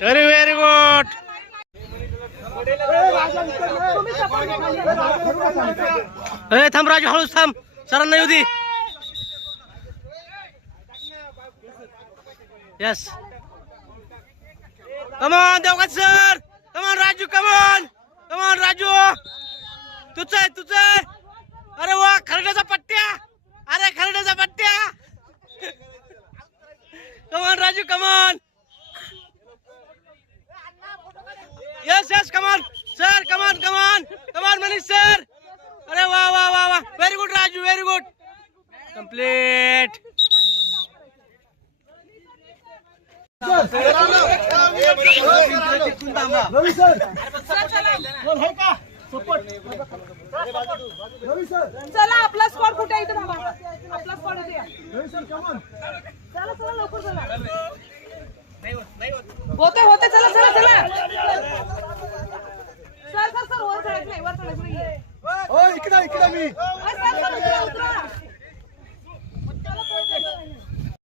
Very very good. थांब राजू, हळूच थांब, सरांना येऊ दे. Yes, come on Devgat sir, come on Raju, come on come on Raju, तुझं आहे तुझं आहे. अरे वा, खरड्याचा पट्ट्या, अरे खरड्याचा पट्ट्या. Come on Raju, come on. Yes yes, come on sir, come on come on come on Manish sir. अरे वा वा वा वा, very good Raju, very good. Complete. चला आपला स्क्वॉड कुठे आहे इथे बाबा, आपला स्क्वॉड इथे या. चला चला लवकर चला. होते चला चला चला. सर सर सर वर चढायचं नाही, वर चढायचं नाही. इकडे मी. सर सर उतरा.